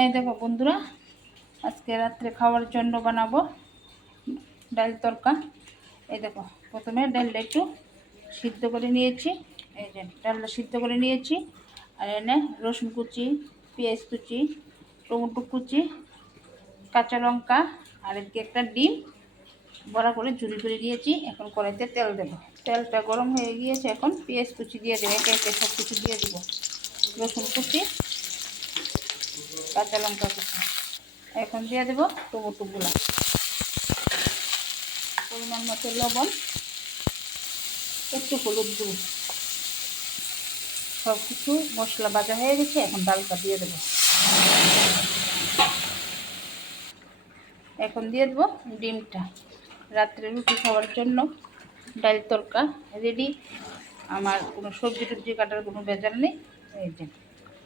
এই দেখো বন্ধুরা, আজকে রাত্রে খাওয়ার জন্য বানাবো ডাল তরকা। এই দেখো, প্রথমে ডালটা একটু সিদ্ধ করে নিয়েছি। এই যে ডালটা সিদ্ধ করে নিয়েছি। আর এনে রসুন কুচি, পেঁয়াজ কুচি, টমেটো কুচি, কাঁচা লঙ্কা আর এদিকে একটা ডিম বড়া করে ঝুরি করে দিয়েছি। এখন কড়াইতে তেল দেবো। তেলটা গরম হয়ে গিয়েছে, এখন পেঁয়াজ কুচি দিয়ে দেবো। একে একে সব কিছু দিয়ে দেবো। রসুন কুচি, কাঁচা লঙ্কা কুচি, এখন দিয়ে দেবো টমেটোগুলো, পরিমাণ মতো লবণ, একটু হলুদ গুঁড়ো। সব কিছু মশলা ভাজা হয়ে গেছে, এখন ডালটা দিয়ে দেবো। এখন দিয়ে দেবো ডিমটা। রাত্রে রুটি খাওয়ার জন্য ডাল তরকা রেডি। আমার কোনো সবজি টবজি কাটার কোনো ভেজাল নেই। এই যে